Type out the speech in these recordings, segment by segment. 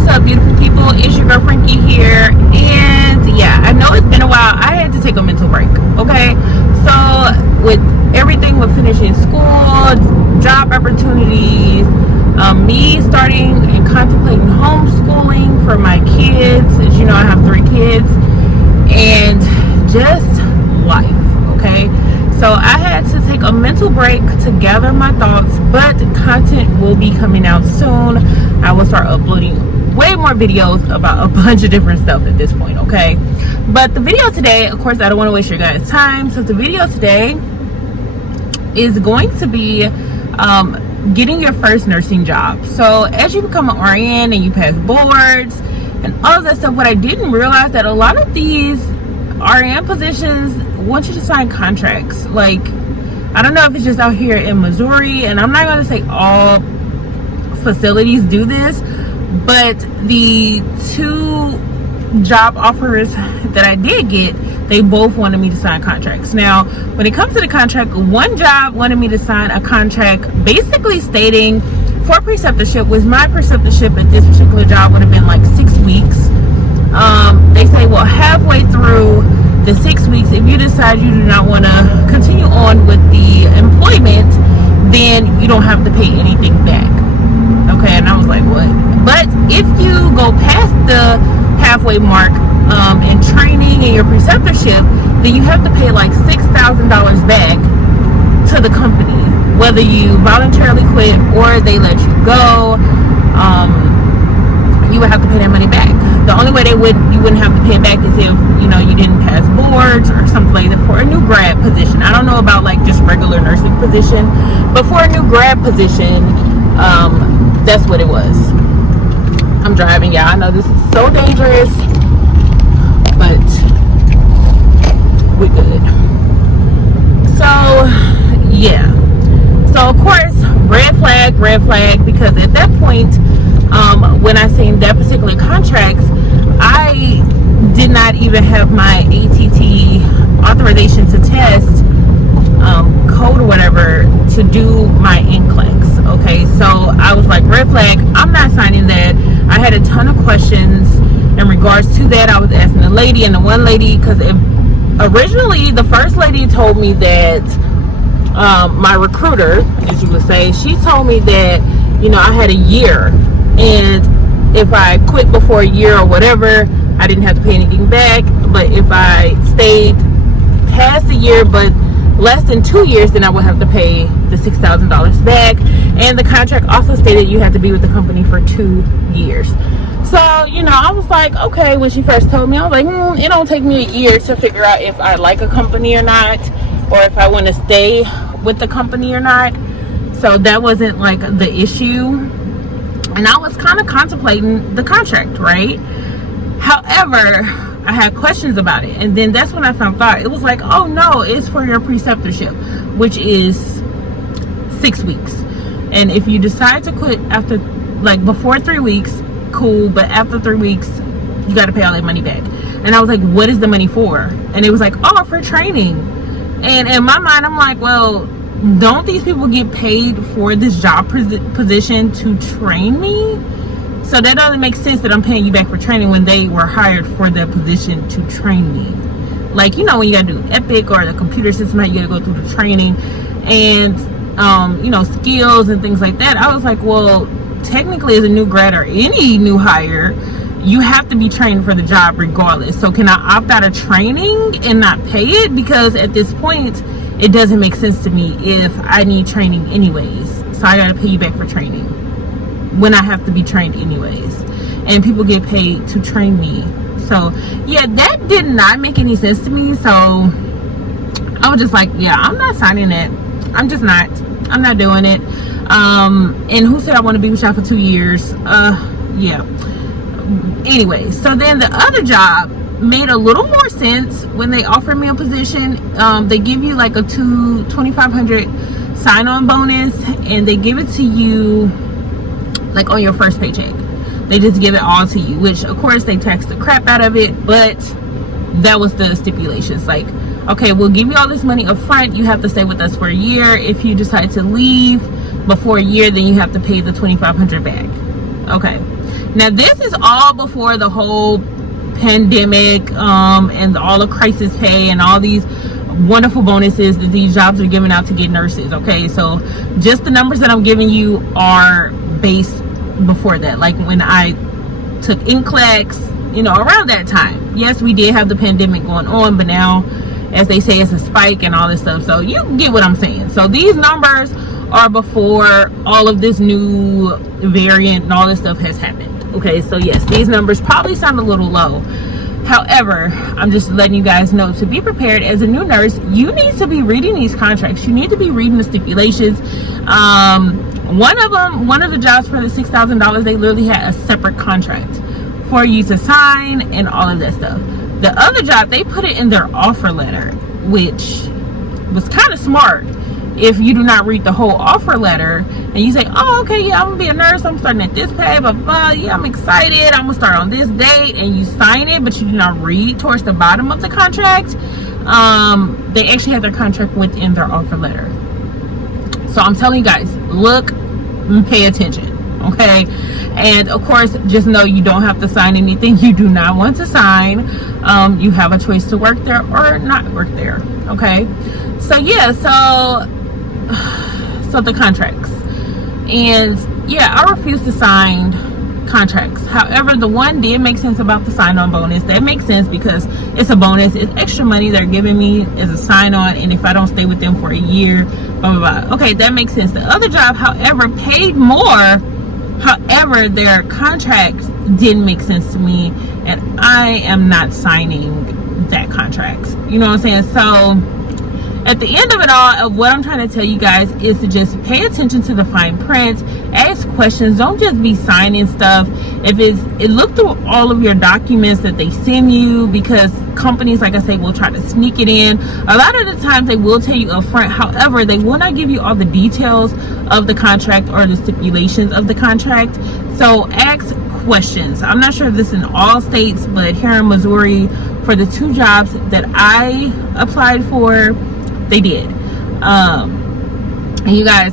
What's up, beautiful people? It's your girl Frankie here, and yeah, I know it's been a while. I had to take a mental break. Okay, so with everything with finishing school, job opportunities, me starting and contemplating homeschooling for my kids. As you know, I have 3 kids, and just life. Okay, so I had to take a mental break to gather my thoughts, but content will be coming out soon. I will start uploading way more videos about a bunch of different stuff at this point. Okay, but the video today, of course, I don't want to waste your guys' time, so the video today is going to be getting your first nursing job. So as you become an RN and you pass boards and all of that stuff, what I didn't realize that a lot of these RN positions want you to sign contracts. Like, I don't know if it's just out here in Missouri, and I'm not going to say all facilities do this, but the 2 job offers that I did get, they both wanted me to sign contracts. Now, when it comes to the contract, one job wanted me to sign a contract basically stating for preceptorship, was my preceptorship at this particular job would have been like 6 weeks. They say, well, halfway through the 6 weeks, if you decide you do not want to continue on with the employment, then you don't have to pay anything back. Okay, and I was like, what? But if you go past the halfway mark in training and your preceptorship, then you have to pay like $6,000 back to the company, whether you voluntarily quit or they let you go. You would have to pay that money back. The only way you wouldn't have to pay it back is if you didn't pass boards or something like that for a new grad position. I don't know about like just regular nursing position, but for a new grad position, that's what it was. I'm driving, y'all. I know this is so dangerous, but we're good. So yeah, so of course, red flag, because at that point, when I seen that particular contract, I did not even have my ATT authorization to test code or whatever to do my NCLEX. Okay, so I was like, red flag, I'm not signing that. I had a ton of questions in regards to that. I was asking the lady, and the one lady, because originally the first lady told me that my recruiter, as you would say, she told me that I had a year, and if I quit before a year or whatever, I didn't have to pay anything back. But if I stayed past a year but less than 2 years, then I would have to pay the $6,000 back. And the contract also stated you had to be with the company for 2 years. So I was like, okay, when she first told me, I was like, it don't take me a year to figure out if I like a company or not, or if I want to stay with the company or not. So that wasn't like the issue, and I was kind of contemplating the contract, right? However, I had questions about it, and then that's when I found out it was like, oh no, it's for your preceptorship, which is 6 weeks. And if you decide to quit after, like, before 3 weeks, cool, but after 3 weeks, you got to pay all that money back. And I was like, what is the money for? And it was like, oh, for training. And in my mind, I'm like, well, don't these people get paid for this job position to train me? So that doesn't make sense that I'm paying you back for training when they were hired for the position to train me. Like, when you gotta do Epic or the computer system, how you gotta go through the training and skills and things like that. I was like, well, technically as a new grad or any new hire, you have to be trained for the job regardless. So can I opt out of training and not pay it? Because at this point, it doesn't make sense to me if I need training anyways. So I gotta pay you back for training when I have to be trained anyways. And people get paid to train me. So yeah, that did not make any sense to me. So I was just like, yeah, I'm not signing it. I'm not doing it. And who said I want to be with y'all for 2 years? Yeah. Anyway, so then the other job made a little more sense when they offered me a position. They give you like a $2,500 sign-on bonus, and they give it to you like on your first paycheck. They just give it all to you, which of course they tax the crap out of it, but that was the stipulations. Like, okay, we'll give you all this money up front. You have to stay with us for a year. If you decide to leave before a year, then you have to pay the $2,500 back. Okay, now this is all before the whole pandemic and all the crisis pay and all these wonderful bonuses that these jobs are giving out to get nurses. Okay, so just the numbers that I'm giving you are based before that, like when I took NCLEX, you know, around that time. Yes, we did have the pandemic going on, but now, as they say, it's a spike and all this stuff. So you get what I'm saying. So these numbers are before all of this new variant and all this stuff has happened. Okay, so yes, these numbers probably sound a little low. However, I'm just letting you guys know to be prepared. As a new nurse, you need to be reading these contracts. You need to be reading the stipulations. One of the jobs for the $6,000, they literally had a separate contract for you to sign and all of that stuff. The other job, they put it in their offer letter, which was kind of smart. If you do not read the whole offer letter and you say, oh, okay, yeah, I'm gonna be a nurse, I'm starting at this pay, blah, blah, yeah, I'm excited, I'm gonna start on this date, and you sign it, but you do not read towards the bottom of the contract, they actually have their contract within their offer letter. So I'm telling you guys, look and pay attention, okay? And of course, just know you don't have to sign anything you do not want to sign. You have a choice to work there or not work there, okay? So yeah, so the contracts, and yeah, I refuse to sign contracts. However, the one did make sense about the sign-on bonus. That makes sense because it's a bonus, it's extra money they're giving me as a sign-on, and if I don't stay with them for a year, blah blah blah. Okay, that makes sense. The other job, however, paid more. However, their contract didn't make sense to me, and I am not signing that contract. You know what I'm saying? So at the end of it all, what I'm trying to tell you guys is to just pay attention to the fine print, ask questions, don't just be signing stuff. Look through all of your documents that they send you, because companies, like I say, will try to sneak it in. A lot of the times they will tell you up front, however, they will not give you all the details of the contract or the stipulations of the contract. So ask questions. I'm not sure if this is in all states, but here in Missouri, for the 2 jobs that I applied for, they did. And you guys,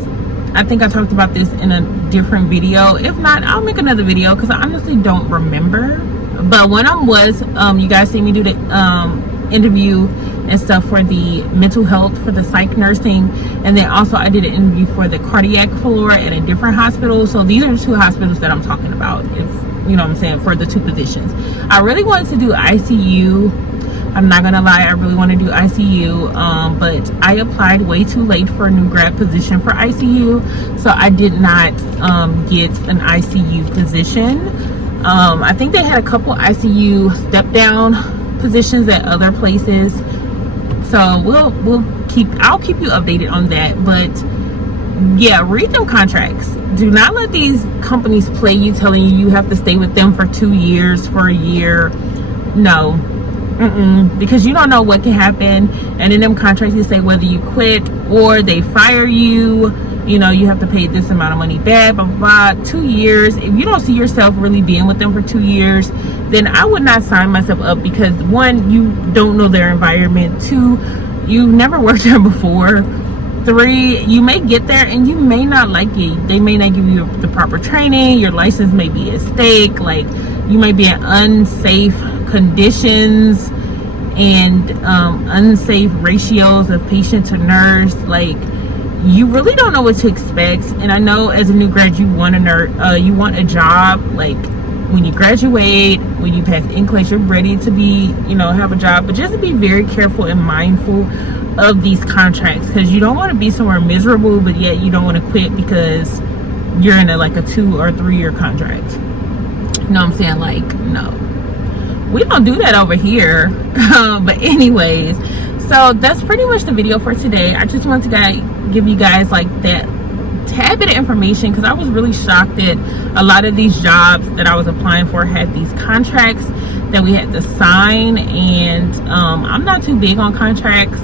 I think I talked about this in a different video. If not, I'll make another video because I honestly don't remember. But one of them was, you guys see me do the interview and stuff for the mental health, for the psych nursing, and then also I did an interview for the cardiac floor at a different hospital. So these are the 2 hospitals that I'm talking about, if you know what I'm saying, for the 2 positions. I really wanted to do ICU. I'm not gonna lie, I really want to do ICU, but I applied way too late for a new grad position for ICU, so I did not get an ICU position. I think they had a couple ICU step down positions at other places, so I'll keep you updated on that. But yeah, read them contracts. Do not let these companies play you, telling you have to stay with them for 2 years, for a year. No. Because you don't know what can happen, and in them contracts they say whether you quit or they fire you, you know, you have to pay this amount of money back, blah blah blah. 2 years, if you don't see yourself really being with them for 2 years, then I would not sign myself up, because 1, you don't know their environment, 2, you've never worked there before, 3, you may get there and you may not like it. They may not give you the proper training, your license may be at stake, like you may be in unsafe conditions and unsafe ratios of patient to nurse. Like, you really don't know what to expect. And I know as a new grad, you want a job, like when you graduate, when you pass NCLEX, you're ready to be, you know, have a job. But just be very careful and mindful of these contracts, because you don't want to be somewhere miserable, but yet you don't want to quit because you're in like a 2 or 3 year contract. You know what I'm saying? Like, no, we don't do that over here. But anyways, so that's pretty much the video for today. I just wanted to give you guys like that tad bit of information, because I was really shocked that a lot of these jobs that I was applying for had these contracts that we had to sign. And I'm not too big on contracts,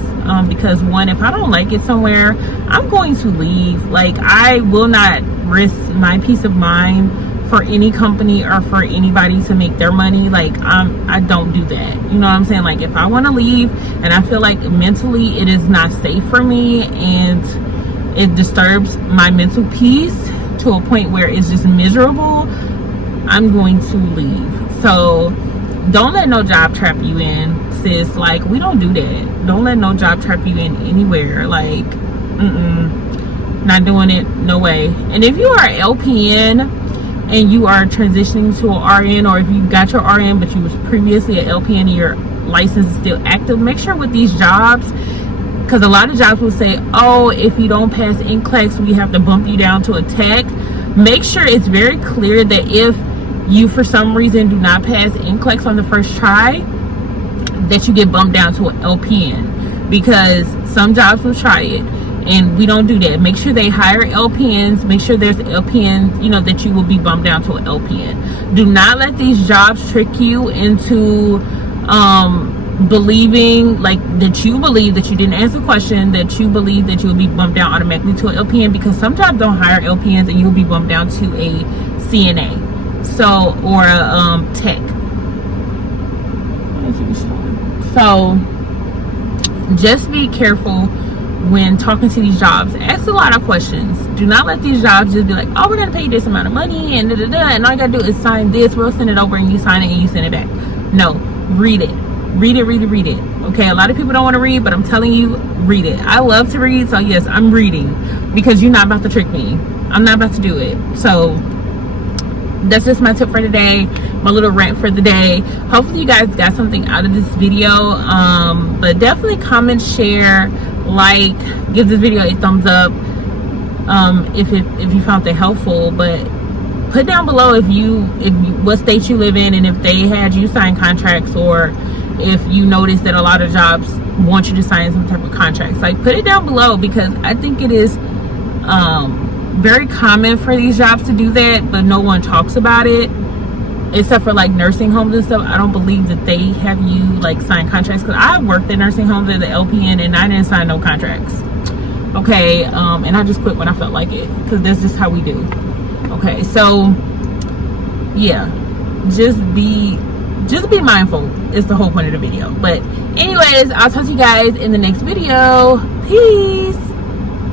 because 1, if I don't like it somewhere, I'm going to leave. Like, I will not risk my peace of mind for any company or for anybody to make their money. Like, I don't do that. You know what I'm saying? Like, if I want to leave and I feel like mentally it is not safe for me and it disturbs my mental peace to a point where it's just miserable, I'm going to leave. So don't let no job trap you in, sis. Like, we don't do that. Don't let no job trap you in anywhere. Like, not doing it, no way. And if you are LPN and you are transitioning to an RN, or if you got your RN but you was previously an LPN and your license is still active, make sure with these jobs, because a lot of jobs will say, oh, if you don't pass NCLEX, we have to bump you down to a tech. Make sure it's very clear that if you for some reason do not pass NCLEX on the first try, that you get bumped down to an LPN, because some jobs will try it and we don't do that. Make sure they hire LPNs. Make sure there's LPNs, you know, that you will be bumped down to an LPN. Do not let these jobs trick you into believing, like, that you believe that you didn't answer the question, that you believe that you will be bumped down automatically to an LPN, because some jobs don't hire LPNs and you'll be bumped down to a CNA, so, or a tech. So just be careful when talking to these jobs. Ask a lot of questions. Do not let these jobs just be like, oh, we're gonna pay you this amount of money and and all you gotta do is sign this, we'll send it over, and you sign it and you send it back. No, read it. Read it. Okay, a lot of people don't want to read, but I'm telling you, read it. I love to read, so yes, I'm reading, because you're not about to trick me. I'm not about to do it. So that's just my tip for today, my little rant for the day. Hopefully you guys got something out of this video. But definitely comment, share, like, give this video a thumbs up if you found it helpful. But put down below if you what state you live in, and if they had you sign contracts, or if you notice that a lot of jobs want you to sign some type of contracts. Like, put it down below, because I think it is very common for these jobs to do that, but no one talks about it, except for like nursing homes and stuff. I don't believe that they have you like sign contracts, because I worked at nursing homes as the LPN and I didn't sign no contracts. Okay, and I just quit when I felt like it, because that's just how we do. Okay, so yeah, just be mindful is the whole point of the video. But anyways, I'll talk to you guys in the next video. Peace.